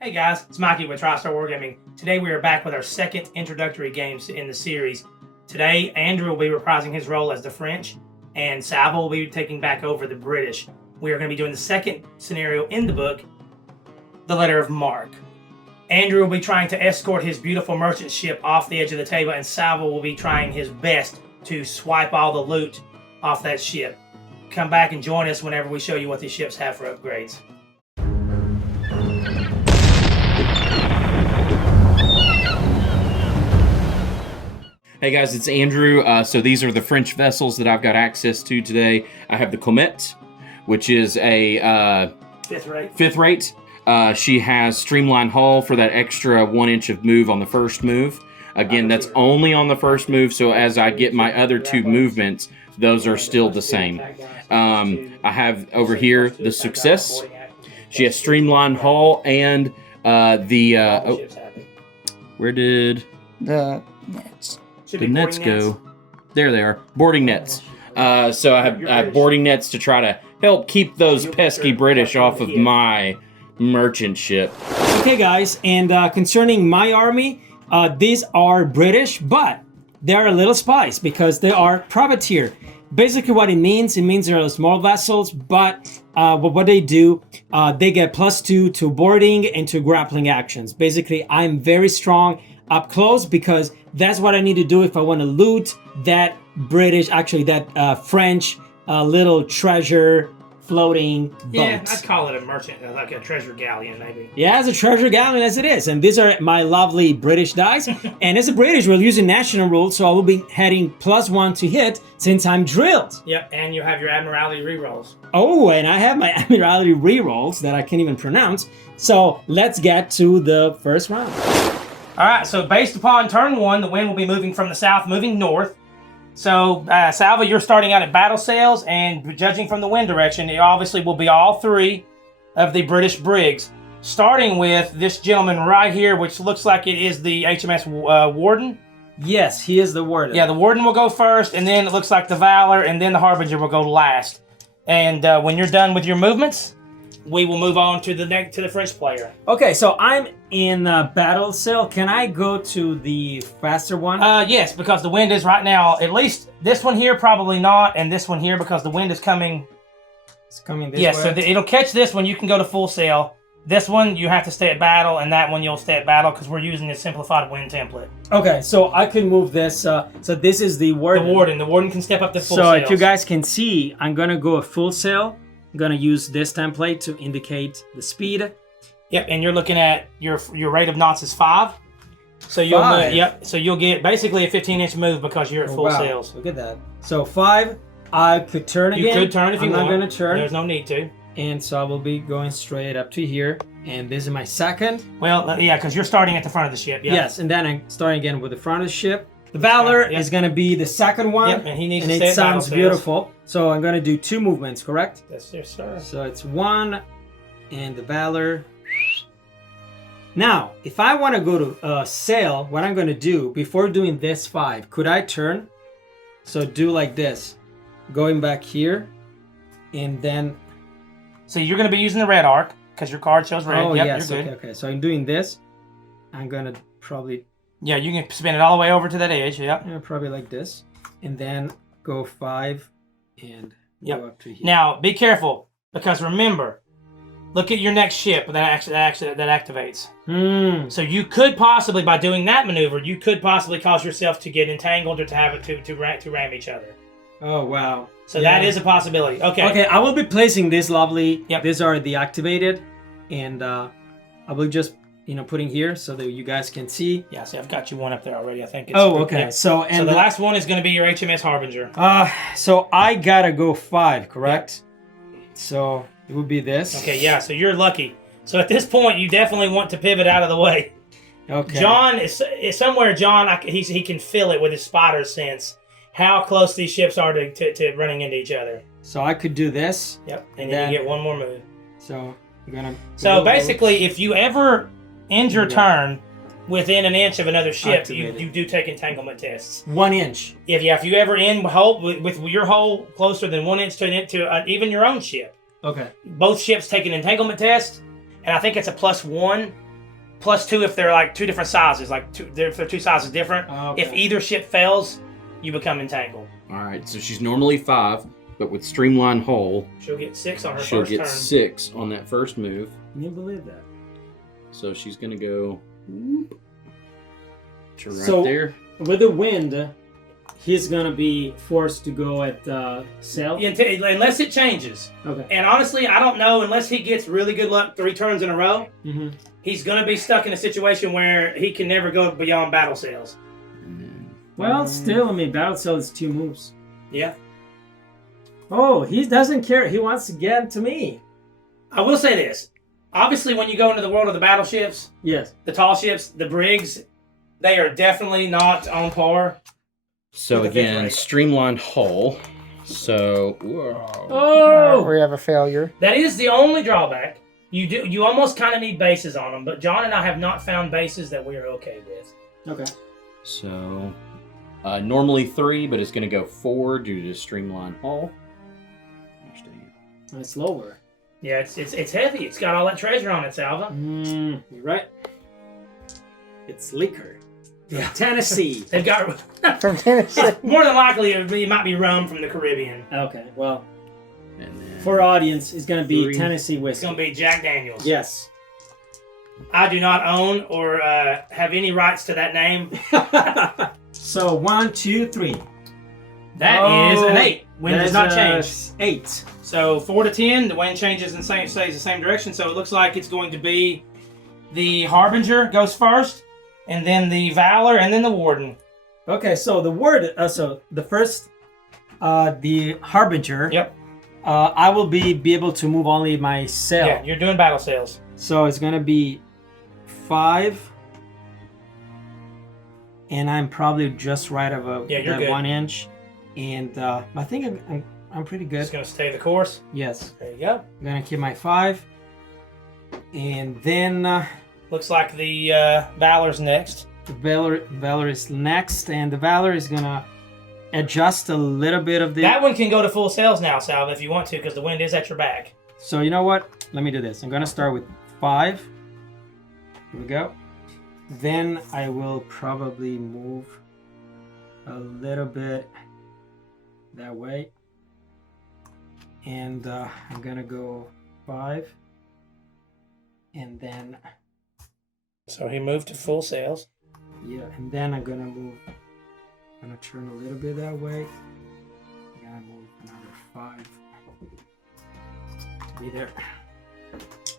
Hey guys, it's Marque with Warlord Gaming. Today we are back with our second introductory games in the series. Today, Andrew will be reprising his role as the French, and Salvo will be taking back over the British. We are going to be doing the second scenario in the book, the letter of Marque. Andrew will be trying to escort his beautiful merchant ship off the edge of the table, and Salvo will be trying his best to swipe all the loot off that ship. Come back and join us whenever we show you what these ships have for upgrades. Hey guys, it's Andrew. So these are the French vessels that I've got access to today. I have the Comete, which is a fifth rate. She has streamlined hull for that extra 1 inch of move on the first move. Again, that's only on the first move, so as I get my other two movements, those are still the same. I have over here the Success. She has streamlined hull and where did The nets. the nets go? There they are, boarding nets. So I have boarding nets to try to help keep those pesky British off of my merchant ship. Okay guys, and concerning my army, these are British, but they're a little spies because they are privateer. Basically what it means they're small vessels, but what they do, they get +2 to boarding and to grappling actions. Basically, I'm very strong up close because that's what I need to do if I want to loot that French little treasure floating boat. Yeah, I'd call it a merchant, like a treasure galleon, maybe. Yeah, it's a treasure galleon as it is. And these are my lovely British dice. And as a British, we're using national rules, so I will be heading +1 to hit since I'm drilled. Yep, and you have your Admiralty rerolls. Oh, and I have my Admiralty rerolls that I can't even pronounce. So let's get to the first round. All right, so based upon turn 1, the wind will be moving from the south, moving north. So, Salvo, you're starting out at battle sails, and judging from the wind direction, it obviously will be all 3 of the British brigs. Starting with this gentleman right here, which looks like it is the HMS Warden. Yes, he is the Warden. Yeah, the Warden will go first, and then it looks like the Valor, and then the Harbinger will go last. And when you're done with your movements, we will move on to the French player. Okay, so I'm in battle sail. Can I go to the faster one? Yes, because the wind is right now, at least this one here, probably not, and this one here, because the wind is coming. It's coming this way? Yes, so it'll catch this one. You can go to full sail. This one, you have to stay at battle, and that one, you'll stay at battle, because we're using the simplified wind template. Okay, so I can move this. So this is the Warden. The Warden can step up to full sail. So if you guys can see, I'm going to go a full sail. I'm going to use this template to indicate the speed. Yep, and you're looking at your rate of knots is 5. So you'll so you'll get basically a 15-inch move because you're at full sails. Look at that. So 5, I could turn again. You could turn if you want. I'm not going to turn. There's no need to. And so I will be going straight up to here. And this is my second. Well, yeah, because you're starting at the front of the ship. Yeah. Yes, and then I'm starting again with the front of the ship. The Valor is going to be the second one. Yep, and he needs to stay. And it sounds beautiful. So I'm going to do 2 movements, correct? Yes, sir. So it's 1 and the Valor. Now, if I want to go to sail, what I'm going to do before doing this 5, could I turn? So do like this, going back here, and then. So you're going to be using the red arc because your card shows red. Oh yep, yes, you're good. Okay. So I'm doing this. I'm going to probably. Yeah, you can spin it all the way over to that edge. Yep. Yeah, probably like this, and then go 5 and go up to here. Now be careful because remember, look at your next ship that activates. So you could possibly, by doing that maneuver, you could possibly cause yourself to get entangled or to have it to ram each other. Oh wow! So that is a possibility. Okay. Okay, I will be placing this lovely. Yep. These are the activated, and I will just. Putting here so that you guys can see. Yeah, see, I've got you one up there already. I think. Okay. Yeah. So the last one is going to be your HMS Harbinger. So I gotta go 5, correct? Yep. So it would be this. Okay, yeah. So you're lucky. So at this point, you definitely want to pivot out of the way. Okay. John is somewhere. John, he can feel it with his spotter sense how close these ships are to running into each other. So I could do this. Yep, and then you get one more move. So I'm gonna. So basically, if you ever end your turn within an inch of another ship, you do take entanglement tests. 1 inch. If you ever end with your hull closer than 1 inch to even your own ship. Okay. Both ships take an entanglement test, and I think it's a +1 +2 if they're like two different sizes, if they're two sizes different. Okay. If either ship fails, you become entangled. All right, so she's normally 5, but with Streamline Hull, She'll get 6 on her she'll first get turn. 6 on that first move. Can you believe that? So she's gonna go to right So- there. With the wind, he's gonna be forced to go at sail. Yeah, unless it changes. Okay. And honestly, I don't know, unless he gets really good luck 3 turns in a row, Mm-hmm. he's going to be stuck in a situation where he can never go beyond battle sails. And then Well, still, I mean, battle sail is 2 moves. Yeah. Oh, he doesn't care. He wants to get to me. I will say this. Obviously, when you go into the world of the battleships, Yes. the tall ships, the brigs, they are definitely not on par. so With the fifth again, rate. Streamline Hull. So whoa. Oh! We have a failure. That is the only drawback. You almost kind of need bases on them, but John and I have not found bases that we are okay with. Okay. So normally 3, but it's gonna go 4 due to Streamline Hull. It's lower. Yeah, it's heavy. It's got all that treasure on it, Salvo. You're right. It's liquor. Yeah. Tennessee. They've got From Tennessee. more than likely it might be rum from the Caribbean. Okay, well, And then for audience, it's going to be 3. Tennessee It's whiskey. gonna be Jack Daniels. Yes. I do not own or have any rights to that name. So 1, 2, 3. That is an 8. Wind does not change. 8. So 4 to 10, the wind changes and stays the same direction. So it looks like it's going to be the Harbinger goes first, and then the Valor, and then the Warden. Okay, so the word, so the first, the Harbinger. Yep. I will be able to move only my sail. Yeah, you're doing battle sails. So it's gonna be 5, and I'm probably just right of Yeah, you're that good. 1 inch, and I think I'm pretty good. Just gonna stay the course. Yes, There you go. I'm gonna keep my 5, and then Looks like the Valor's next. the Valor is next, and the Valor is gonna adjust a little bit of the. That one can go to full sails now, Salvo, if you want to, because the wind is at your back. So you know what? Let me do this. I'm gonna start with 5. Here we go. Then I will probably move a little bit that way. And I'm gonna go 5. And then, So he moved to full sails. yeah, and then I'm gonna move, I'm gonna turn a little bit that way. I'm gonna move another 5 to be there.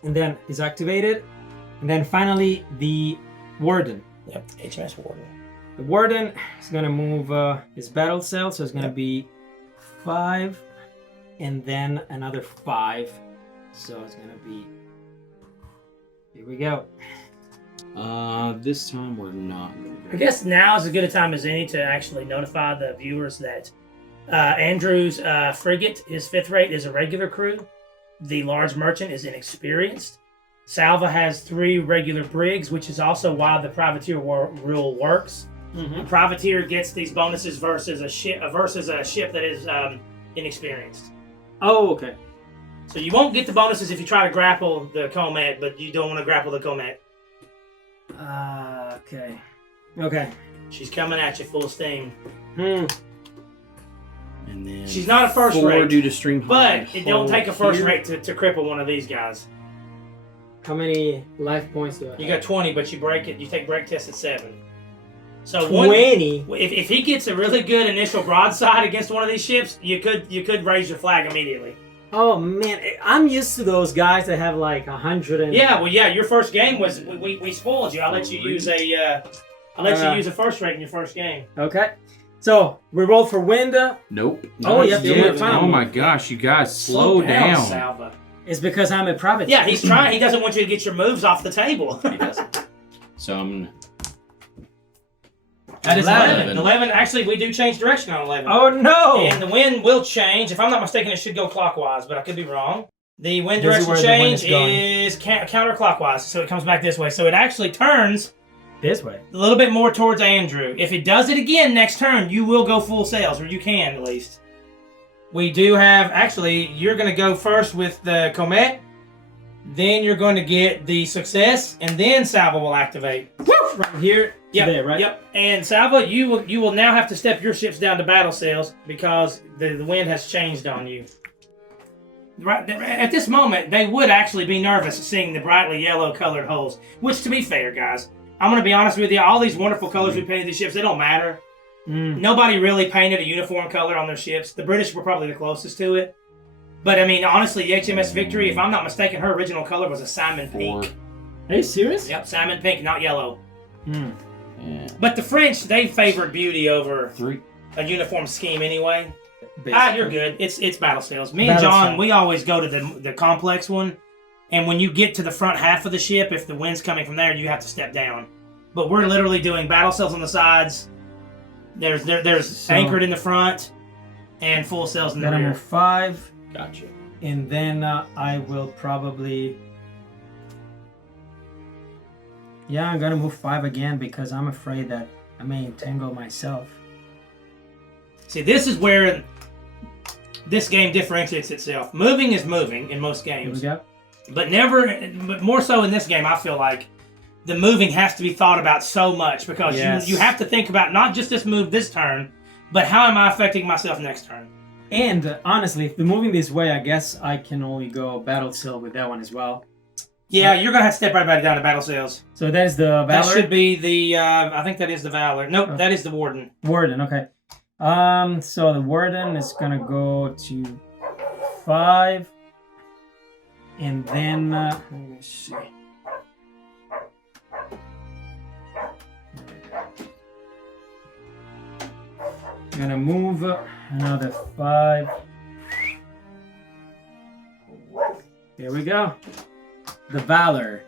And then it's activated. And then finally the Warden. Yep, HMS Warden. The Warden is gonna move his battle cell, so it's gonna be 5, and then another 5. So it's gonna be. Here we go. this time we're not. I guess now is as good a time as any to actually notify the viewers that Andrew's frigate, his 5th rate, is a regular crew. The large merchant is inexperienced. Salvo has 3 regular brigs, which is also why the privateer rule works. A privateer gets these bonuses versus a ship that is inexperienced. Oh, okay. So you won't get the bonuses if you try to grapple the Comete, but you don't want to grapple the Comete. Okay. Okay. She's coming at you full steam. And then She's not a first 4 rate, due to Stream but Hull it don't take a first here. rate to cripple one of these guys. How many life points do I have? You got 20, but you break it. You take break test at 7. So 20. if he gets a really good initial broadside against one of these ships, you could raise your flag immediately. Oh man, I'm used to those guys that have like 100 and. Yeah, well, yeah. Your first game was we spoiled you. I let you use a first rate in your first game. Okay. So we roll for wind. Nope. Oh, Not you have to do yet. it final Oh my move. gosh, you guys, slow down. Salvo. It's because I'm a privateer. Yeah, he's trying. He doesn't want you to get your moves off the table. He doesn't. So I'm. That is 11. 11. 11. Actually, we do change direction on 11. Oh no! And the wind will change. If I'm not mistaken, it should go clockwise, but I could be wrong. The wind This is direction where the wind change is going. is counterclockwise, so it comes back this way. So it actually turns This way. a little bit more towards Andrew. If it does it again next turn, you will go full sails, or you can at least. We do have, actually, you're going to go first with the Comete, Then you're going to get the success, and then Salvo will activate. Right here. Yep, There, right? Yep. And Salvo, you will now have to step your ships down to battle sails because the wind has changed on you. Right at this moment, they would actually be nervous seeing the brightly yellow colored hulls. Which, to be fair, guys, I'm going to be honest with you. All these wonderful colors we painted these ships, they don't matter. Nobody really painted a uniform color on their ships. The British were probably the closest to it. But I mean, honestly, the HMS Victory, if I'm not mistaken, her original color was a salmon pink. Are you serious? Yep, salmon pink, not yellow. Yeah. But the French, they favored beauty over 3. a uniform scheme anyway. Basically. You're good. It's battle sails. Me and Battle John, sail. we always go to the complex one. And when you get to the front half of the ship, if the wind's coming from there, you have to step down. But we're literally doing battle sails on the sides. There's anchored in the front and full sails in the Then I'm rear. on 5. Gotcha. And then I will probably... Yeah, I'm gonna move 5 again because I'm afraid that I may entangle myself. See, this is where this game differentiates itself. Moving is moving in most Here we games. go. But more so in this game, I feel like the moving has to be thought about so much because Yes. you have to think about not just this move this turn, but how am I affecting myself next turn? And honestly, if they're moving this way, I guess I can only go battle sail with that one as well. Yeah, you're gonna have to step right back down to battle sails. So that is the That Valor? should be the. I think that is the Valor. Nope, Oh. that is the Warden. Warden, okay. So the Warden is gonna go to 5. And then, let me see. Gonna move another 5. Here we go. The Valor.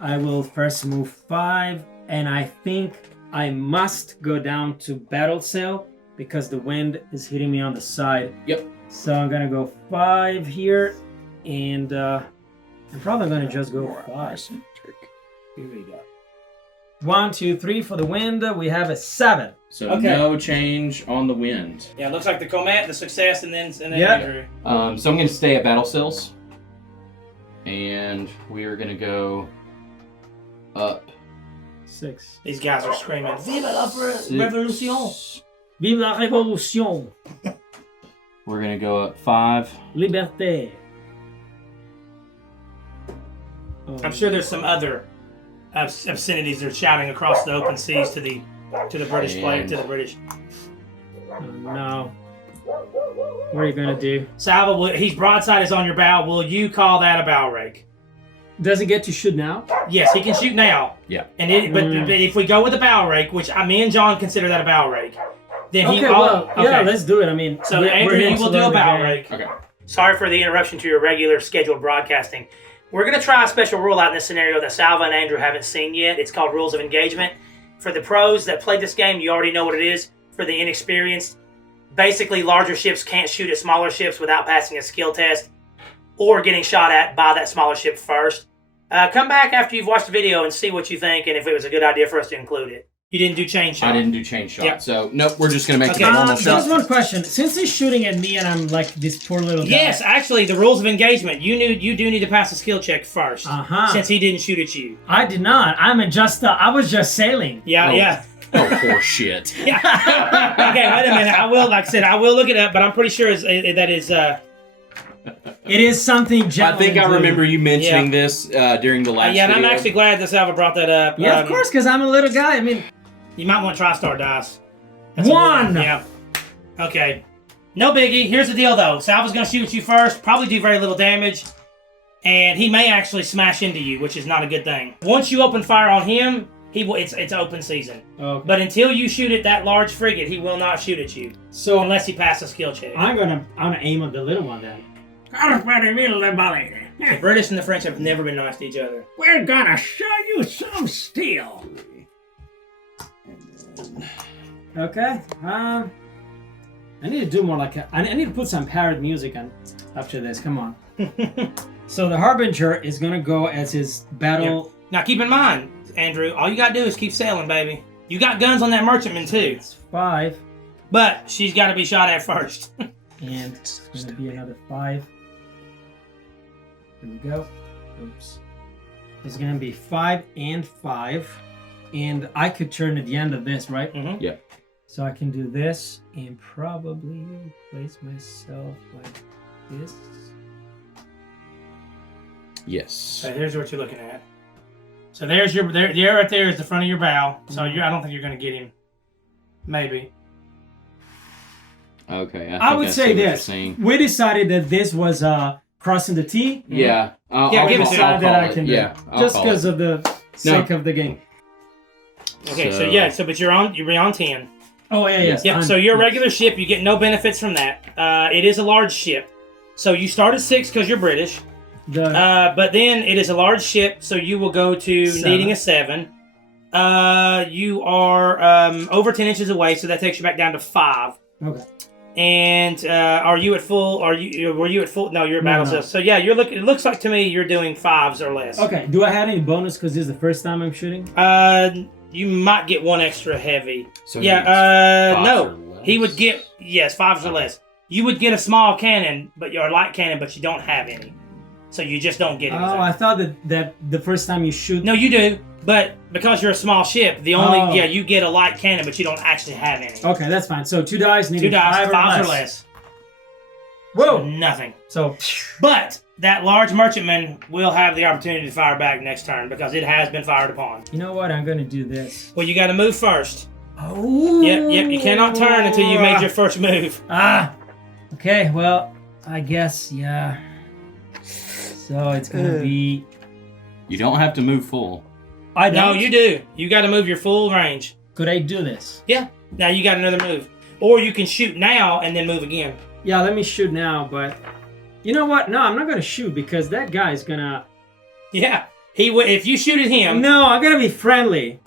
I will first move 5, and I think I must go down to battle sail because the wind is hitting me on the side. Yep. So I'm gonna go 5 here, and I'm probably gonna just go 5. Here we go. 1, 2, 3 for the wind. We have a 7. So Okay. no change on the wind. Yeah, it looks like the Comete, the Success, and then Yeah. Andrew. So I'm going to stay at battle sails. And we are going to go up 6. These guys are screaming, "Vive la 6. Revolution!" Vive la révolution! We're going to go up 5. Liberté! Oh. I'm sure there's some other obscenities they're shouting across the open seas to the British player, to the British. Oh, no. What are you gonna do? Salvo, he's broadside is on your bow. Will you call that a bow rake? Does it get to shoot now? Yes, he can shoot now. Yeah. And but if we go with the bow rake, which me and John consider that a bow rake, then he. Okay, well, yeah, let's do it. I mean, So we're Andrew, here you to will do a learn the bow game. rake. Okay. Sorry for the interruption to your regular scheduled broadcasting. We're going to try a special rule out in this scenario that Salvo and Andrew haven't seen yet. It's called Rules of Engagement. For the pros that play this game, you already know what it is. For the inexperienced, basically larger ships can't shoot at smaller ships without passing a skill test or getting shot at by that smaller ship first. Come back after you've watched the video and see what you think and if it was a good idea for us to include it. You didn't do chain shot. I didn't do chain shot. Yep. So, nope, we're just going to make Okay. the normal There's shot. one question. Since he's shooting at me and I'm like this poor little guy. Yes, actually, the rules of engagement. You do need to pass a skill check first, since he didn't shoot at you. I did not. I was just sailing. Yeah, Oh. yeah. Oh, poor shit. Yeah. Okay, wait a minute. I will look it up, but I'm pretty sure that is. It is something I gentlemen think I do. remember you mentioning this during the last Yeah, and I'm video. actually glad that Salvo brought that up. Yeah, of course, because I'm a little guy. I mean, You might want TriStar dice. 1! Yeah. Okay. No biggie. Here's the deal, though. Salvo's going to shoot at you first. Probably do very little damage. And he may actually smash into you, which is not a good thing. Once you open fire on him, it's open season. okay. But until you shoot at that large frigate, he will not shoot at you. So Unless he passes a skill check. I'm gonna aim at the little one then. The British and the French have never been nice to each other. We're gonna show you some steel. Okay. I need to do more like I need to put some parrot music on after this. Come on. So the Harbinger is gonna go as his battle. Now keep in mind, Andrew, all you gotta do is keep sailing, baby. You got guns on that merchantman too. It's 5, But she's gotta be shot at first. and it's gonna be another 5. Here we go. Oops. It's gonna be 5 and 5, and I could turn at the end of this, right? Mm-hmm. Yeah. So I can do this and probably place myself like this. Yes. So here's what you're looking at. So there's your there right there is the front of your bow. So I don't think you're gonna get him. Maybe. Okay. I would see say what you're this. saying. We decided that this was crossing the T. Yeah. Yeah, give it to me. That I can do. Yeah. Just because of the sake of the game. Okay, so but you're on 10. Oh yeah, yes. Yeah, so your regular ship, you get no benefits from that. It is a large ship. So you start at 6 because you're British. But then it is a large ship, so you will go to 7. needing a 7. You are over 10 inches away, so that takes you back down to 5. Okay. And are you at full? Were you at full? No, you're at battle No. cells. So yeah, you're looking. It looks like to me you're doing 5s or less. Okay. Do I have any bonus because this is the first time I'm shooting? You might get 1 extra heavy. So No. He would get 5s or less. You would get a small cannon, but you're a light cannon, but you don't have any. So you just don't get anything. Oh, I thought that the first time you shoot. No, you do. But because you're a small ship, you get a light cannon, but you don't actually have any. Okay, that's fine. So 2 dice, needing 2 dice, 5s or or less. Whoa! So nothing. But that large merchantman will have the opportunity to fire back next turn because it has been fired upon. You know what? I'm gonna do this. Well, you got to move first. Oh. Yep. You cannot turn until you made your first move. Okay. Well, I guess yeah. So it's gonna be. You don't have to move full. I don't. No, you do. You got to move your full range. Could I do this? Yeah. Now you got another move, or you can shoot now and then move again. Yeah, let me shoot now. But you know what? No, I'm not gonna shoot because that guy's gonna. Yeah. If you shoot at him. No, I'm gonna be friendly.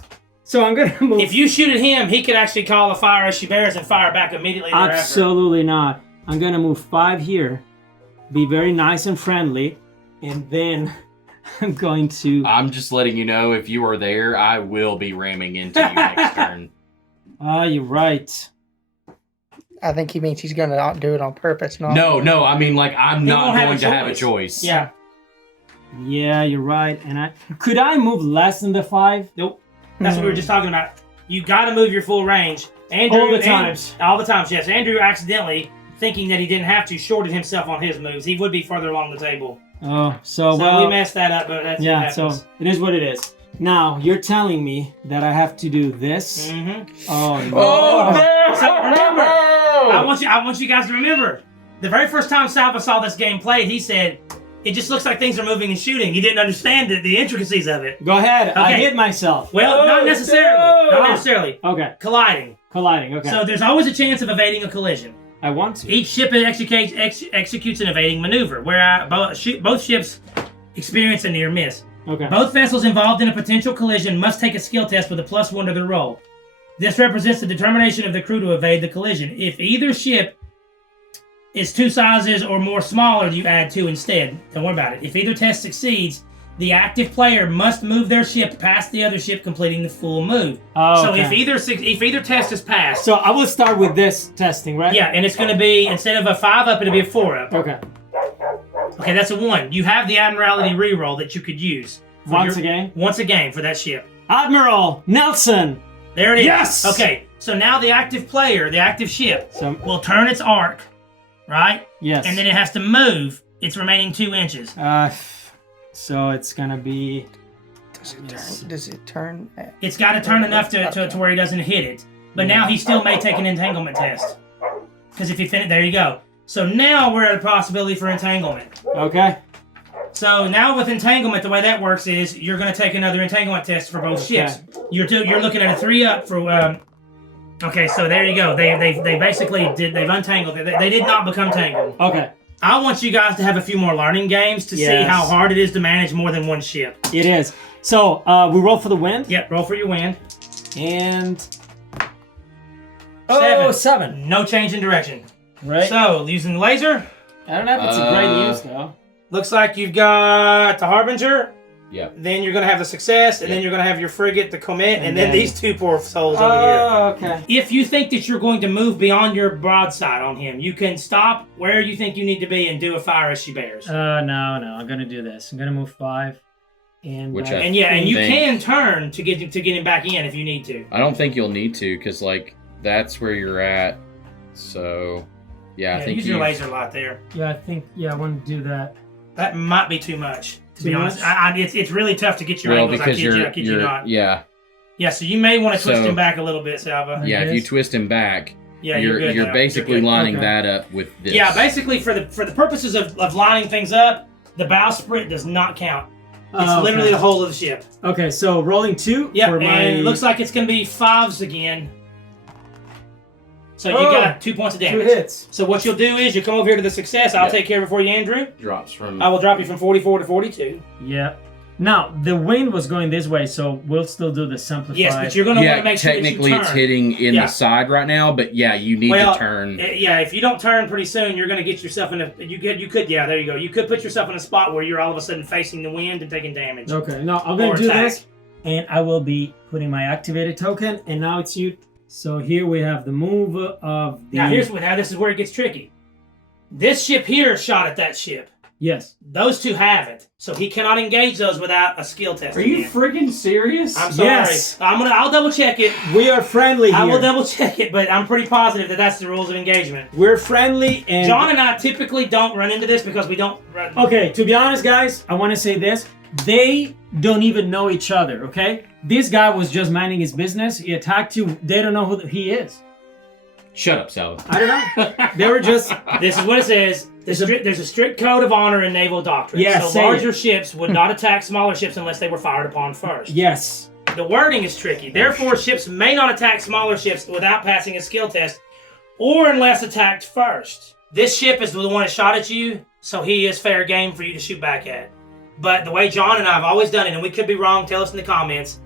So I'm gonna move. If you shoot at him, he could actually call a fire as she bears and fire back immediately thereafter. Absolutely not. I'm gonna move 5 here, be very nice and friendly, and then I'm going to. I'm just letting you know if you are there, I will be ramming into you next turn. You're right. I think he means he's going to do it on purpose. No, I mean, like, I'm not going to have a choice. Yeah. Yeah, you're right. And could I move less than the 5? Nope. That's what we were just talking about. You got to move your full range. Andrew, All the times. All the times, yes. Andrew accidentally, thinking that he didn't have to, shorted himself on his moves. He would be further along the table. Oh, so we messed that up, but that's yeah. what So happens. it is what it is. Now you're telling me that I have to do this. Mm-hmm. Oh no! Oh, So remember, I want you guys to remember, the very first time Salvo saw this game played, he said, "It just looks like things are moving and shooting." He didn't understand the intricacies of it. Go ahead. I Okay. hit myself. Well, not necessarily. no. Not necessarily. Okay. Colliding. Okay. So there's always a chance of evading a collision. I want to. Each ship executes an evading maneuver, where both ships experience a near miss. Okay. Both vessels involved in a potential collision must take a skill test with a +1 to their roll. This represents the determination of the crew to evade the collision. If either ship is 2 sizes or more smaller, you add 2 instead. Don't worry about it. If either test succeeds, the active player must move their ship past the other ship, completing the full move. Oh, So okay. if either test is passed, So I will start with this testing, right? yeah, and it's going to be, instead of a 5 up, it'll be a 4 up. Okay. Okay, that's a 1. You have the Admiralty reroll that you could use. Once again? Once a game for that ship. Admiral Nelson. There it is. Yes! Okay, so now the active player, the active ship, So will turn its arc, right? yes. And then it has to move its remaining 2 inches. So it's gonna be. Does it turn? It's got to turn enough to where he doesn't hit it. But now he still may take an entanglement test. Because if he finish, there you go. So now we're at a possibility for entanglement. Okay. So now with entanglement, the way that works is you're going to take another entanglement test for both ships. You're looking at a 3 up for. Okay, so there you go. They basically they've untangled. They did not become tangled. Okay. I want you guys to have a few more learning games to see Yes. how hard it is to manage more than one ship. It is. So we roll for the wind. Yep, roll for your wind. And. 7. No change in direction. Right. So using the laser, I don't know if it's a great news though. looks like you've got the Harbinger Yep. Then you're going to have the Success, and then you're going to have your frigate, the Comete, and then these two poor souls over here. Oh, okay. If you think that you're going to move beyond your broadside on him, you can stop where you think you need to be and do a fire as she bears. No, I'm gonna do this. I'm gonna move 5, and Which and you think- can turn to get him back in if you need to. I don't think you'll need to, because like that's where you're at. So, yeah, I think use your laser light there. I think I want to do that. That might be too much, to be Too honest. much? It's really tough to get your well, angles. because I kid you not. Yeah, So you may want to twist So- him back a little bit, Salvo. yeah. If guess. you twist him back, You're good you're now. basically You're good. lining Okay. that up with this. Yeah, basically for the purposes of lining things up, the bowsprit does not count. It's literally the whole of the ship. Okay, so rolling 2 Yeah, for my. and it looks like it's going to be 5s again. So you got 2 points of 2 damage. hits. So what you'll do is you come over here to the Success. I'll Yeah. take care of it for you, Andrew. drops from. I will drop you from 44 to 42. Yeah. Now the wind was going this way, so we'll still do the simplified. Yes, but you're going to want to make sure that you technically turn. it's hitting in Yeah. the side right now, but yeah, you need Well, to turn. Yeah, if you don't turn pretty soon, you're going to get yourself in a. You could. Yeah, there you go. You could put yourself in a spot where you're all of a sudden facing the wind and taking damage. Okay, no, I'm gonna Or do attack. this, and I will be putting my activated token, and now it's you. So here we have the move of the. Now this is where it gets tricky. This ship here shot at that ship. Yes. Those two haven't, so he cannot engage those without a skill test. Are you again. friggin' serious? I'm sorry. Yes. I'll double check it. We are friendly here. I will double check it, but I'm pretty positive that that's the rules of engagement. We're friendly, and John and I typically don't run into this because we don't. Okay, to be honest, guys, I want to say this: they don't even know each other. Okay, this guy was just minding his business. He attacked you. They don't know who he is. Shut up, Salvo. I don't know. They were just. This is what it says. There's a strict code of honor in naval doctrine. Yeah, so say larger ships would not attack smaller ships unless they were fired upon first. Yes. The wording is tricky. Therefore, ships may not attack smaller ships without passing a skill test, or unless attacked first. This ship is the one that shot at you, so he is fair game for you to shoot back at. But the way John and I have always done it, and we could be wrong, tell us in the comments.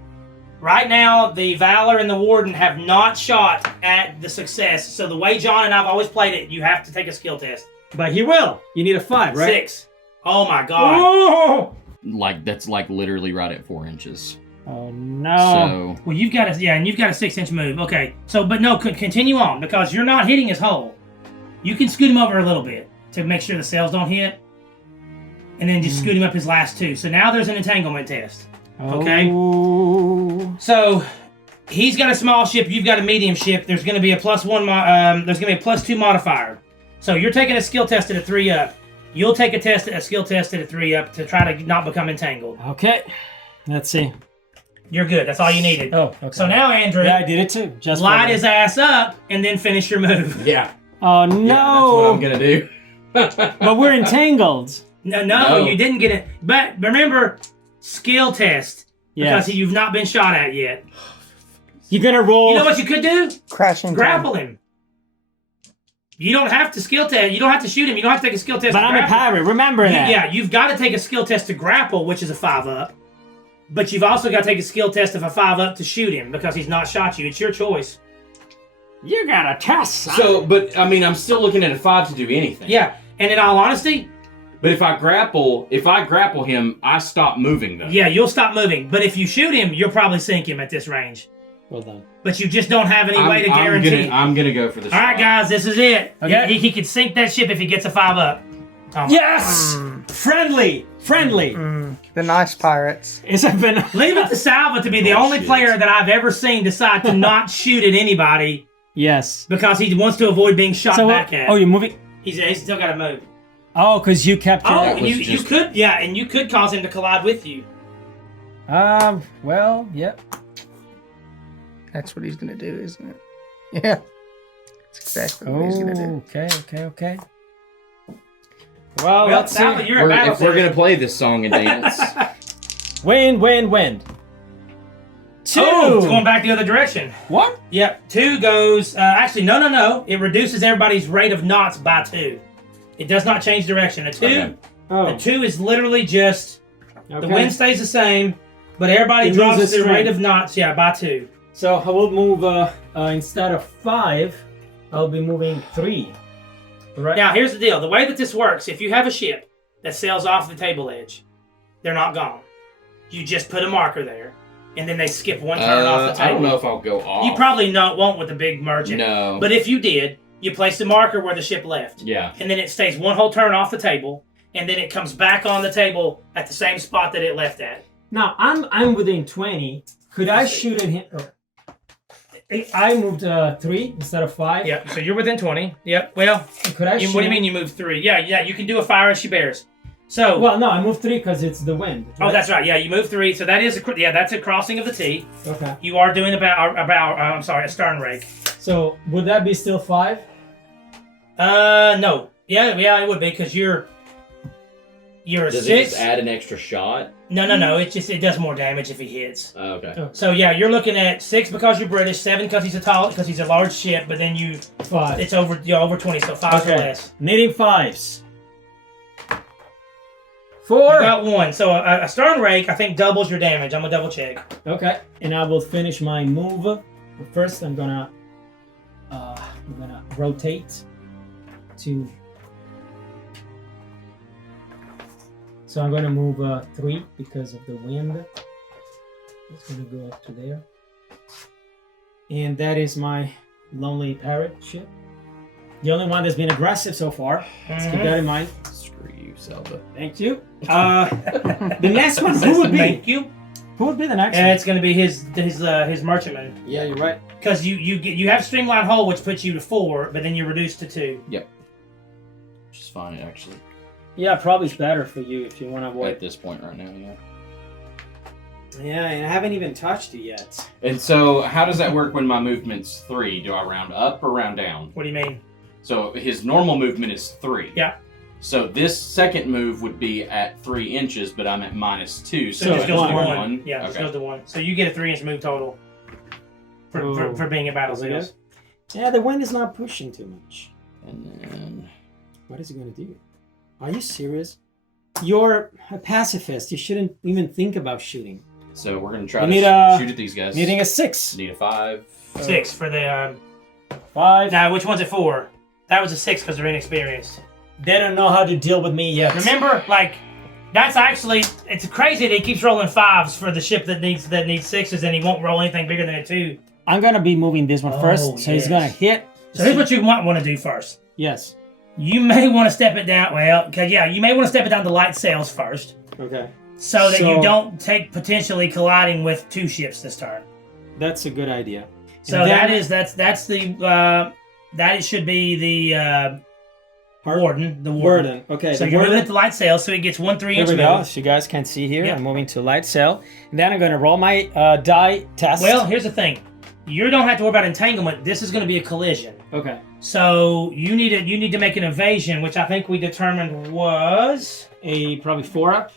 Right now, the Valor and the Warden have not shot at the Success. So the way John and I have always played it, you have to take a skill test. But he will. You need a 5, right? 6. Oh my god. Oh! Like that's like literally right at 4 inches. Oh no. So Well, you've got a 6-inch move. Okay. So, but no, continue on because you're not hitting his hull. You can scoot him over a little bit to make sure the sails don't hit, and then just scoot him up his last 2. So now there's an entanglement test. Okay. Oh. So he's got a small ship. You've got a medium ship. There's going to be a +1. There's going to be a +2 modifier. So you're taking a skill test at a 3 up. You'll take a skill test at a 3 up to try to not become entangled. Okay. Let's see. You're good. That's all you needed. Oh, okay. So now, Andrew, Yeah, I did it too. Just for light that. his ass up and then finish your move. yeah, Oh no. that's what I'm gonna do. But we're entangled. No, you didn't get it. But remember, skill test. Yes. Because you've not been shot at yet. You're gonna roll. You know what you could do? Crashing. Grapple him. You don't have to skill test. You don't have to shoot him. You don't have to take a skill test. But to I'm a grapple. pirate. Remember that. Yeah, you've got to take a skill test to grapple, which is a 5 up. But you've also got to take a skill test of a 5 up to shoot him because he's not shot you. It's your choice. You got a test. Son. So, but I mean, I'm still looking at a 5 to do anything. Yeah, and in all honesty, But if I grapple him, I stop moving though. yeah, you'll stop moving. But if you shoot him, you'll probably sink him at this range. Well done. But you just don't have any way to guarantee. I'm gonna go for the All right, guys, this is it. Okay. He could sink that ship if he gets a 5 up. Oh. Yes. Friendly. The nice pirates. It's been. Leave it to Salvo to be the only shit. player that I've ever seen decide to not shoot at anybody Yes. because he wants to avoid being shot So back at. oh, you're moving. He's still got to move. Oh, because you kept. Oh, That was you just- could, yeah, and you could cause him to collide with you. Well, yep. That's what he's gonna do, isn't it? Yeah. That's exactly what he's gonna do. Okay. Well, let's Salvo, see. you're a battle If we're citizen. gonna play this song and dance, Wind. 2. Oh, it's going back the other direction. What? Yep, 2 goes. Actually, no. It reduces everybody's rate of knots by 2. It does not change direction. A 2, Okay. Oh. a 2 is literally just the Okay. wind stays the same, but everybody It drops loses their rate strength. of knots. Yeah, by 2. So I will move. Instead of 5, I'll be moving 3. Right. Now, here's the deal. The way that this works, if you have a ship that sails off the table edge, they're not gone. you just put a marker there, and then they skip one turn off the table. I don't know if I'll go off. You probably won't with the big merchant. No. But if you did, you place the marker where the ship left. Yeah. And then it stays one whole turn off the table, and then it comes back on the table at the same spot that it left at. Now I'm within 20. Could I shoot at him? I moved 3 instead of 5. Yep. So you're within 20. Yep. Well, could I? What do you mean you moved 3? Yeah. You can do a fire as she bears. So. Well, no, I moved 3 because it's the wind. Right? Oh, that's right. Yeah, you moved 3. So that is that's a crossing of the T. Okay. You are doing a stern rake. So would that be still 5? No. Yeah, it would be because you're a Does 6. it just add an extra shot? No. It does more damage if he hits. Okay. So yeah, you're looking at 6 because you're British, 7 because he's a large ship, but then 5. It's over 20, so 5 or less. Needing 5s. 4. 4. You got 1. So a stern rake, I think, doubles your damage. I'm gonna double check. Okay, and I will finish my move. But first, I'm gonna rotate to. So I'm gonna move 3 because of the wind. It's gonna go up to there, and that is my lonely parrot ship. The only one that's been aggressive so far. Let's keep that in mind. Screw you, Salvo. Thank you. The next one, who would be? Thank you. Who would be the next one? It's gonna be his merchantman. Yeah, you're right. Because you have streamline hull, which puts you to 4, but then you're reduced to 2. Yep. Which is fine, actually. Yeah, probably it's better for you if you want to avoid. At this point right now, yeah. Yeah, and I haven't even touched it yet. And so, how does that work when my movement's 3? Do I round up or round down? What do you mean? So his normal movement is 3. Yeah. So this second move would be at 3 inches, but I'm at -2. So it just goes to 1. 1. Yeah, it Okay. just goes to 1. So you get a 3-inch move total for being a battle skills. Yeah, the wind is not pushing too much. And then... What is it going to do? Are you serious? You're a pacifist. You shouldn't even think about shooting. So we're going to try You to need a- shoot at these guys. Needing a 6. Need a 5. 6 for the... 5. Now, which one's it for? That was a 6 because they're inexperienced. They don't know how to deal with me yet. Remember, that's actually... It's crazy that he keeps rolling 5s for the ship that needs 6s, and he won't roll anything bigger than a 2. I'm going to be moving this one first, so he's going to hit. So here's what you might want to do first. Yes. You may want to step it down... Well, you may want to step it down to light sails first. Okay. So that you don't take potentially colliding with 2 ships this turn. That's a good idea. So that should be the warden. The warden. Okay. So the you're warden. moving it to light sail, so it gets 1 3-inch Here we move. go. So you guys can see here. Yep. I'm moving to light sail. And then I'm going to roll my die test. Well, here's the thing. You don't have to worry about entanglement. This is going to be a collision. Okay. So you need to make an evasion, which I think we determined was A probably 4 up.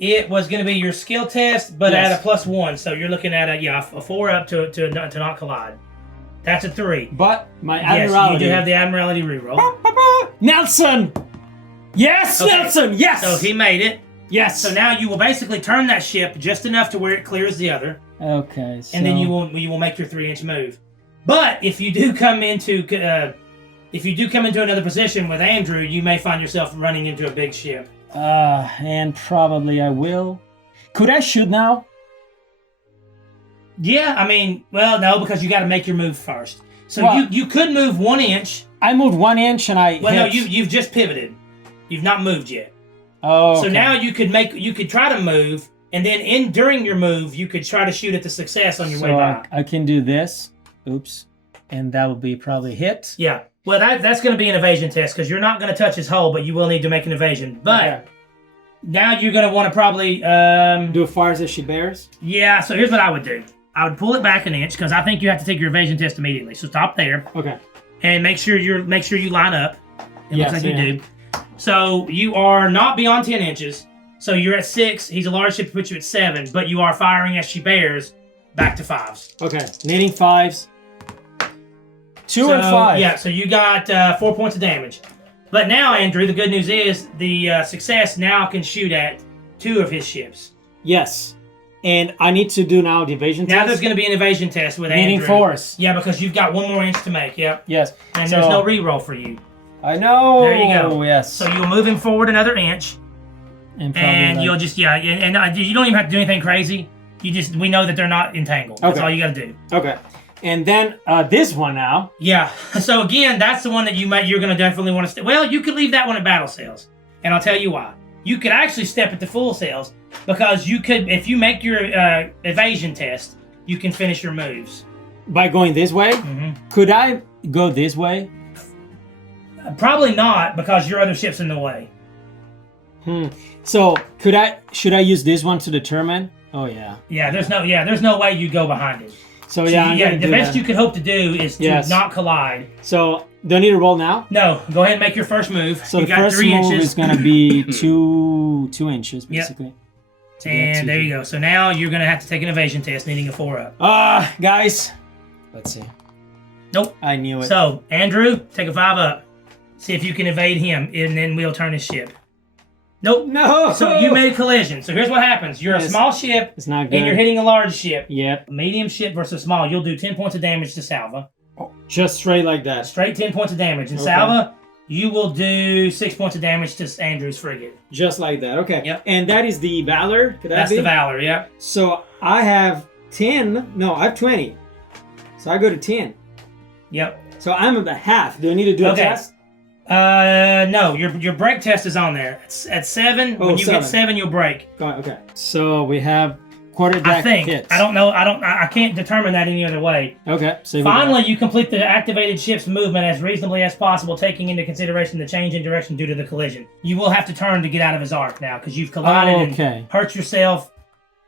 it was going to be your skill test, but Yes. at a +1. So you're looking at a 4 up to not collide. That's a 3. But my Yes, admiralty. you do have the admiralty reroll. Nelson! Yes, Okay. Nelson! Yes! So he made it. Yes! So now you will basically turn that ship just enough to where it clears the other, Okay, so... and then you will make your 3-inch move. But if you do come into another position with Andrew, you may find yourself running into a big ship. And probably I will. Could I shoot now? Yeah, I mean, well, no, because you got to make your move first. So Well- you could move 1 inch. I moved 1 inch and I Well, hit. no, you've just pivoted. You've not moved yet. Oh, So okay. now you could try to move, and then during your move, you could try to shoot at the success on your way So back. I can do this. Oops. And that would be probably hit. Yeah. Well, that's going to be an evasion test because you're not going to touch his hull, but you will need to make an evasion. But Okay. now you're going to want to probably Do it far as she bears. yeah. So here's what I would do. I would pull it back 1 inch because I think you have to take your evasion test immediately. So stop there Okay. and make sure you line up. It Yes, looks like yeah. you do. So you are not beyond 10 inches. So you're at 6. He's a large ship to put you at 7, but you are firing as she bears back to 5s. Okay. Needing 5s. 2 and So, 5. Yeah, so you got 4 points of damage. But now, Andrew, the good news is the success now can shoot at 2 of his ships. Yes. And I need to do now the evasion Now test. there's going to be an evasion test with Needing Andrew. 4s. Yeah, because you've got 1 more inch to make, yep. Yes. And So- there's no reroll for you. I know. There you go. Yes. So you'll move him forward another inch. And you'll just, and you don't even have to do anything crazy. We know that they're not entangled. That's all you got to do. Okay. And then this one now. Yeah. So again, that's the one that you're going to definitely want to well, you could leave that one at battle cells. And I'll tell you why. You could actually step it to full cells because you could, if you make your evasion test, you can finish your moves. By going this way? Mm-hmm. Could I go this way? Probably not because your other ship's in the way. So should I use this one to determine? Oh yeah. Yeah, there's no way you go behind it. So yeah, the best you could hope to do is to not collide. So do I need to roll now? No, go ahead and make your first move. So you the got first 3 move inches. is gonna be 2 inches basically. Yep. And there you go. So now you're gonna have to take an evasion test, needing a 4 up. Guys, let's see. Nope. I knew it. So Andrew, take a 5 up. See if you can evade him, and then we'll turn his ship. Nope. No. So you made a collision. So here's what happens. You're a small ship, it's not good. and you're hitting a large ship. Yep. Medium ship versus small. You'll do 10 points of damage to Salvo. Just straight like that. Straight 10 points of damage. And Salvo, you will do 6 points of damage to Andrew's frigate. Just like that. Okay. Yep. And that is the Valor. That's the Valor, yep. So I have 10. No, I have 20. So I go to 10. Yep. So I'm at the half. Do I need to do a test? No. Your break test is on there. It's at 7. When you get 7, you'll break. Okay. So we have quarter deck hits. I don't know. I can't determine that any other way. Okay. So finally, you complete the activated ship's movement as reasonably as possible, taking into consideration the change in direction due to the collision. You will have to turn to get out of his arc now because you've collided and hurt yourself.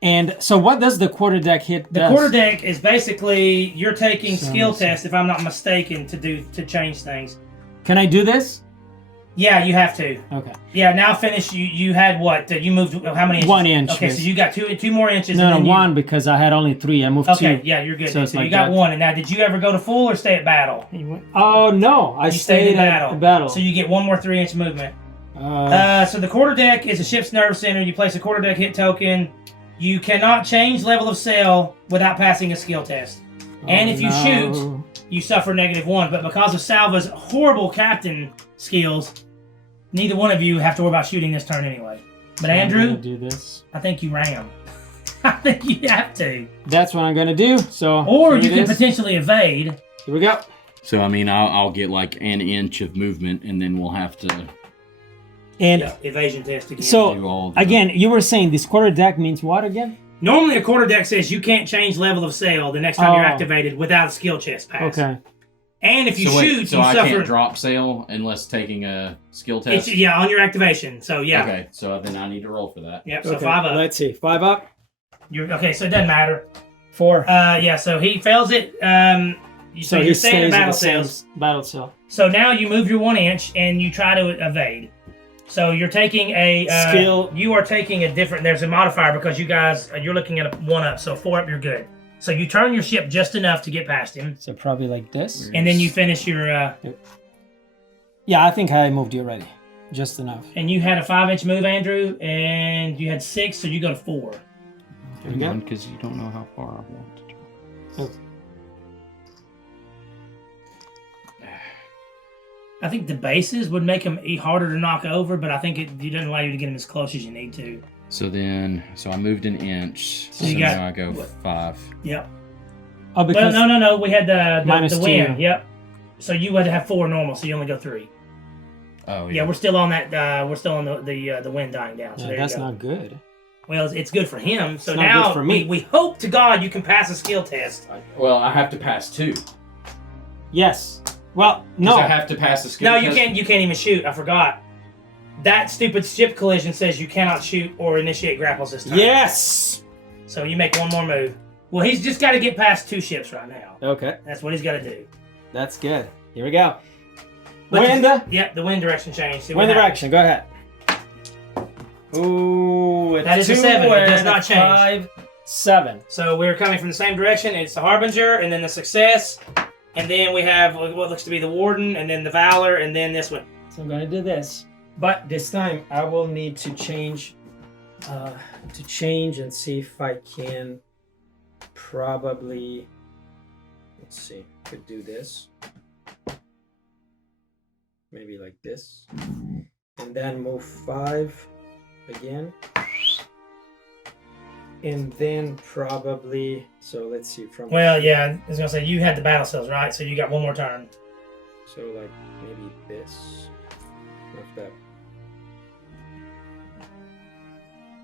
And so what does the quarter deck hit? The quarter deck is basically you're taking skill tests, if I'm not mistaken, to change things. Can I do this? Yeah, you have to. Okay. Yeah, now finish. You had what? You moved how many inches? 1 inch. Okay, so you got two more inches. No, 1 because I had only 3. I moved 2. Okay, yeah, you're good. So you got 1. And now, did you ever go to full or stay at battle? Oh no, I stayed at battle. So you get 1 more 3-inch movement. So the quarter deck is a ship's nerve center. You place a quarter deck hit token. You cannot change level of sail without passing a skill test. And if you shoot, you suffer -1. But because of Salvo's horrible captain skills, neither one of you have to worry about shooting this turn anyway. But Andrew, do this. I think you ram. I think you have to. That's what I'm gonna do. So, or you can potentially evade. Here we go. So I mean, I'll get like an inch of movement, and then we'll have to. And evasion test again. So again, you were saying this quarter deck means what again? Normally, a quarter deck says you can't change level of sail the next time you're activated without a skill chest pass. Okay. And if you shoot, you I suffer. Can't drop sail unless taking a skill test. On your activation. So yeah. Okay, so then I need to roll for that. Yep. So 5 up. Let's see, 5 up. Okay, so it doesn't matter. 4. So he fails it. So you're staying at battle cells. Battle cell. So now you move your 1 inch and you try to evade. So you're taking a skill. You are taking a different. There's a modifier because you guys you're looking at a 1 up. So 4 up, you're good. So you turn your ship just enough to get past him. So probably like this. And then you finish your. Yeah, I think I moved you already. Just enough. And you had a 5-inch move, Andrew, and you had 6, so you go to 4. There you go. Because you don't know how far I want to turn. Oh. I think the bases would make him harder to knock over, but I think it doesn't allow you to get him as close as you need to. So I moved an inch. So got, now I go 5. Yep. Oh, because no. We had the wind. 2. Yep. So you had to have 4 normal, so you only go 3. Oh yeah. Yeah, we're still on that. We're still on the wind dying down. So that's not good. Well, it's good for him. So it's now not good for me. We hope to God you can pass a skill test. Well, I have to pass 2. Yes. Well, no. I have to pass a skill test. No, you can't even shoot. I forgot. That stupid ship collision says you cannot shoot or initiate grapples this time. Yes. So you make 1 more move. Well, he's just got to get past 2 ships right now. Okay. That's what he's got to do. That's good. Here we go. Wind. Yep, the wind direction changed. Wind direction. Go ahead. Ooh, that is a 7. It does not change. 5, 7. So we're coming from the same direction. It's the Harbinger, and then the Success, and then we have what looks to be the Warden, and then the Valor, and then this one. So I'm going to do this. But this time I will need to change and see if I can probably, let's see, could do this. Maybe like this. And then move 5 again. And then probably, so let's see from. Well, yeah, I was gonna say you had the battle cells, right? So you got one more turn. So like maybe this, or if that.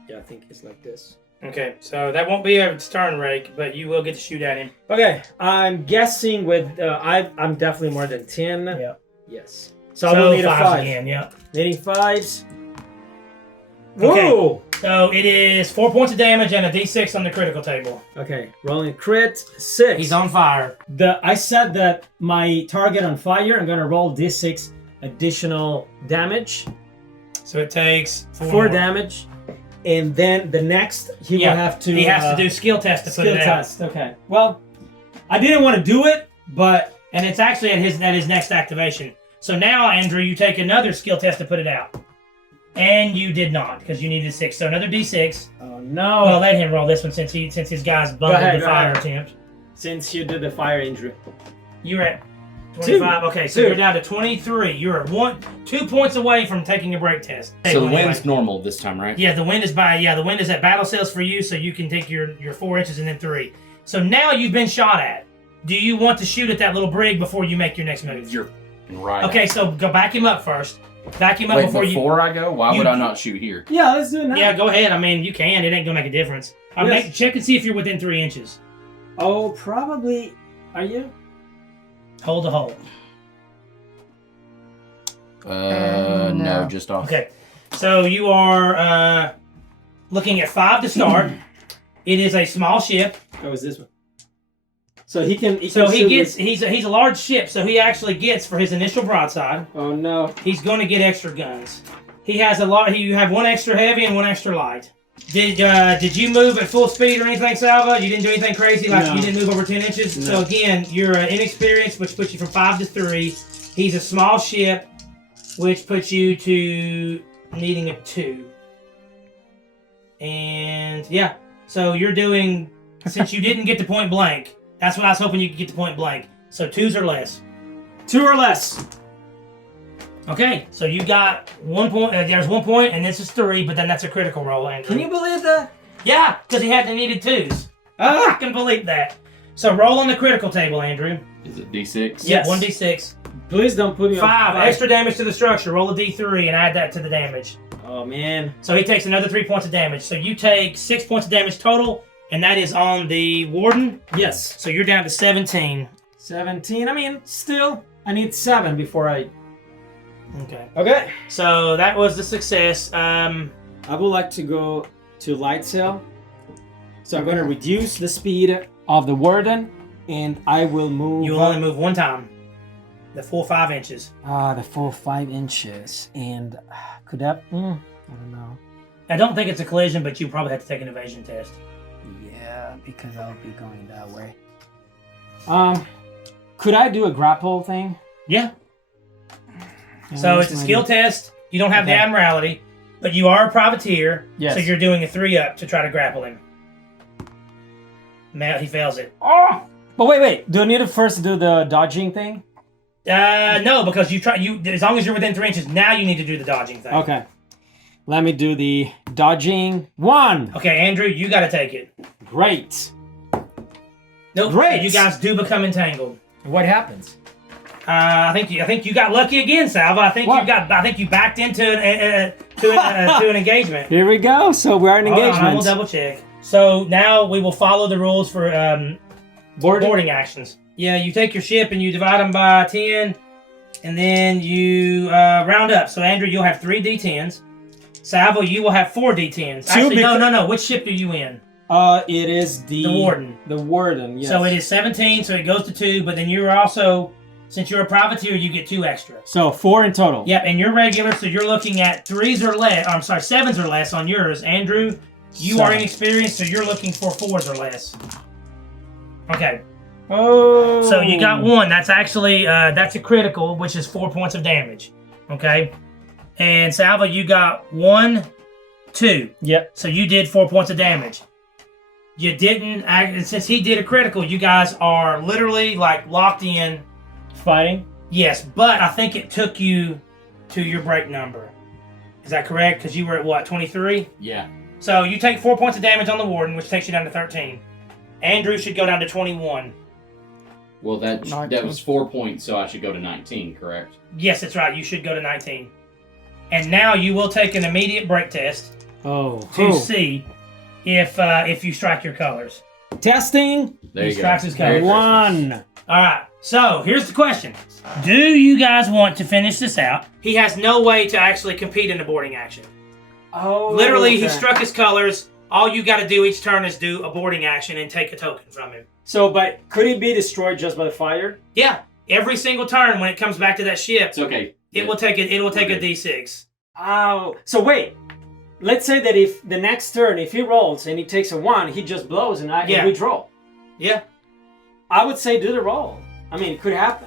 Yeah, I think it's like this. Okay, so that won't be a turn rake, but you will get to shoot at him. Okay, I'm guessing with I'm definitely more than 10. Yeah. Yes. So I will need a fives 5 again. Yeah. Needing 5s. Okay. Whoa! So it is 4 points of damage and a d6 on the critical table. Okay, rolling crit 6. He's on fire. I said that my target on fire. I'm gonna roll d6 additional damage. So it takes 4 more. damage, and then the next he will have to. He has to do skill test to put it out. test. Okay. Well, I didn't want to do it, but And it's actually at his next activation. So now, Andrew, you take another skill test to put it out. And you did not, because you needed 6. So another d6. oh no! Well, let him roll this one since his guys bungled ahead, the go fire ahead. attempt. Since you did the fire injury. You're at 25. Okay, so Two. you're down to 23. You're at 2 points away from taking a break test. So the Anyway. wind's normal this time, right? Yeah, the wind is at battle cells for you, so you can take your 4 inches and then 3. So now you've been shot at. Do you want to shoot at that little brig before you make your next move? You're right. Okay, so go back him up first. Back him up Wait, before I go? Why you- would I not shoot here? Yeah, let's do it now. Yeah, go ahead. I mean, you can. It ain't gonna make a difference. Yes. Check and see if you're within 3 inches. Oh, probably. Are you? Hold the hole. No, No. just off. Okay, so you are looking at 5 to start. It is a small ship. Oh, is this one? So he can. So can he shoot gets with- he's a large ship, so he actually gets for his initial broadside. Oh no! He's going to get extra guns. He has a lot. You have 1 extra heavy and 1 extra light. Did you move at full speed or anything, Salvo? You didn't do anything crazy, like No. you didn't move over 10 inches. No. So again, you're inexperienced, which puts you from 5 to 3. He's a small ship, which puts you to needing a 2. And yeah, so you're doing since you didn't get to point blank. That's what I was hoping you could get to point blank. So 2s or less. 2 or less. Okay, so you got 1 point. There's 1 point, and this is 3, but then that's a critical roll, Andrew. Can you believe that? Yeah, because he had to needed 2s. I can believe that. So roll on the critical table, Andrew. Is it D6? Yes. 1d6. Please don't put me on 5 extra damage to the structure. Roll a d3 and add that to the damage. Oh man. So he takes another 3 points of damage. So you take 6 points of damage total, and that is on the warden. Yes. So you're down to 17. 17. I mean, still, I need 7 before I. Okay. Okay. So that was the success. I would like to go to light sail. So I'm going to reduce the speed of the warden, and I will move. You only move 1 time. The full 5 inches. The full 5 inches, and could that? I don't know. I don't think it's a collision, but you probably have to take an evasion test. Yeah, because I'll be going that way. Could I do a grapple thing? Yeah. So it's a skill test. You don't have the admiralty, but you are a privateer. Yes. So you're doing a 3-up to try to grapple him. Now he fails it. Oh! But wait. Do I need to first do the dodging thing? No, because you as long as you're within 3 inches, now you need to do the dodging thing. Okay. Let me do the dodging 1. Okay, Andrew, you got to take it. Great. Nope. Great. You guys do become entangled. What happens? I think you got lucky again, Salvo. I think you backed into an engagement. Here we go. So we're in Hold on, I will engagement. double check. So now we will follow the rules for boarding actions. Yeah, you take your ship and you divide them by 10, and then you round up. So Andrew, you'll have 3 d10s. Salvo, you will have 4 d10s. Actually, no. Which ship are you in? It is the warden. The warden. Yes. So it is 17, so it goes to 2. But then you're also, since you're a privateer, you get 2 extra. So 4 in total. Yep, and you're regular, so you're looking at 3s or less. I'm sorry, 7s or less on yours. Andrew, you are 7. inexperienced, so you're looking for 4s or less. Okay. Oh. So you got 1. That's actually that's a critical, which is 4 points of damage. Okay. And Salvo, you got 1, 2. Yep. So you did 4 points of damage. You didn't, since he did a critical, you guys are literally like locked in. Fighting. Yes, but I think it took you to your break number. Is that correct? Because you were at what, 23? Yeah. So you take 4 points of damage on the Warden, which takes you down to 13. Andrew should go down to 21. Well, that was 4 points, so I should go to 19, correct? Yes, that's right. You should go to 19. And now you will take an immediate break test to see if you strike your colors. Testing. There He you strikes go. his colors. 1. All right. So here's the question: do you guys want to finish this out? He has no way to actually compete in a boarding action. Oh. Literally, he struck his colors. All you got to do each turn is do a boarding action and take a token from him. So, but could it be destroyed just by the fire? Yeah. Every single turn when it comes back to that ship, It's okay. it will take a D6. Oh. So wait. Let's say that if the next turn, if he rolls and he takes a 1, he just blows and I can withdraw. Yeah. I would say do the roll. I mean, it could happen.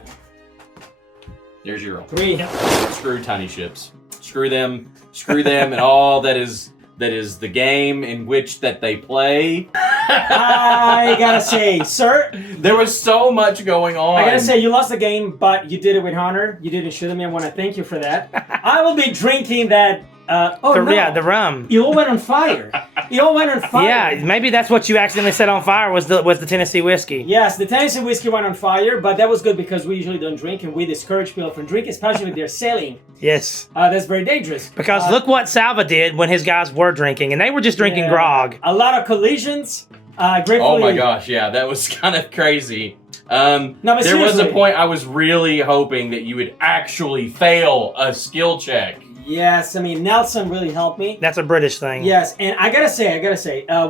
There's your roll. 3. Yep. Screw tiny ships. Screw them, and all that is the game in which that they play. I gotta say, sir, There was so much going on. I gotta say, you lost the game, but you did it with honor. You didn't shoot me. I want to thank you for that. I will be drinking that. The rum. It all went on fire. It all went on fire. Yeah, maybe that's what you accidentally set on fire was the Tennessee whiskey. Yes, the Tennessee whiskey went on fire, but that was good because we usually don't drink, and we discourage people from drinking, especially if they're sailing. Yes. That's very dangerous. Because look what Salvo did when his guys were drinking, and they were just drinking grog. A lot of collisions. Gratefully, Oh my gosh, yeah, that was kind of crazy. but there was a seriously. point I was really hoping that you would actually fail a skill check. Yes, I mean, Nelson really helped me. That's a British thing. Yes, and I gotta say,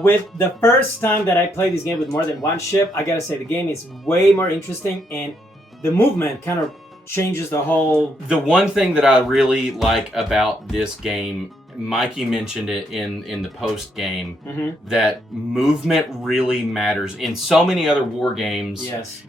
with the first time that I played this game with more than one ship, I gotta say the game is way more interesting, and the movement kind of changes the whole. The one thing that I really like about this game, Mikey mentioned it in the post game, that movement really matters. In so many other war games, Yes.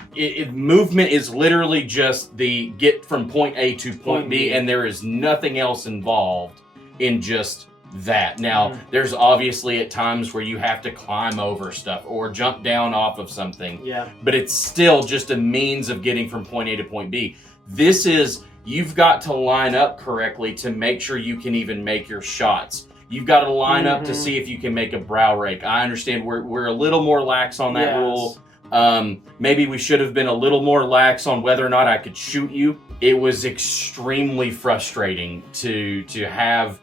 Movement is literally just the get from point A to point B, and there is nothing else involved in just that. Now, there's obviously at times where you have to climb over stuff or jump down off of something, Yeah. but it's still just a means of getting from point A to point B. This is, you've got to line up correctly to make sure you can even make your shots. You've got to line up to see if you can make a brow rake. I understand we're a little more lax on that rule. Maybe we should have been a little more lax on whether or not I could shoot you. It was extremely frustrating to have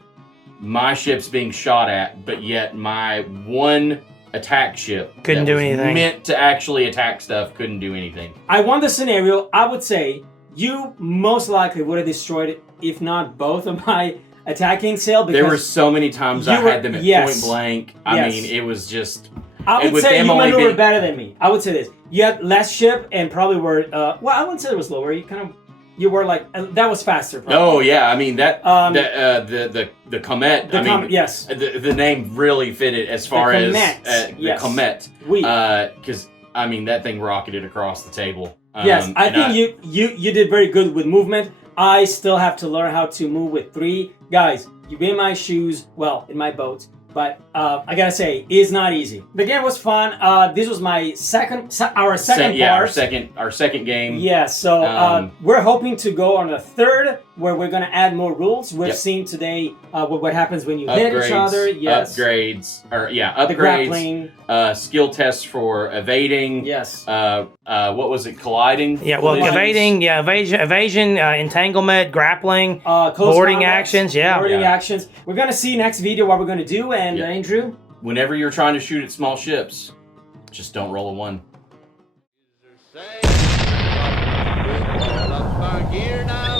my ships being shot at, but yet my one attack ship Couldn't that do was anything. meant to actually attack stuff couldn't do anything. I won the scenario. I would say you most likely would have destroyed, if not both of my attacking sail. Because There were so many times I had them at point blank. I mean, it was just. I would with say them you only maneuvered being- better than me. I would say this. You had less ship and probably were. Well, I wouldn't say it was lower. You were like that was faster. Probably. Oh yeah, I mean the Comete. Yes. The name really fitted as far as the Comete. Because I mean that thing rocketed across the table. Yes, I think you did very good with movement. I still have to learn how to move with 3 guys. You've been in my shoes, well, in my boat. But I gotta say, it's not easy. The game was fun. This was my second part. Our second game. Yeah, so we're hoping to go on a third where we're gonna add more rules. We've seen today what happens when you hit each other. Yes. Upgrades. The grappling. Skill tests for evading. Yes. What was it? Colliding. Yeah, well, evasion, entanglement, grappling, Close boarding combat, actions. Boarding actions. We're gonna see next video what we're gonna do. And Andrew, whenever you're trying to shoot at small ships, just don't roll a 1. All up our gear now.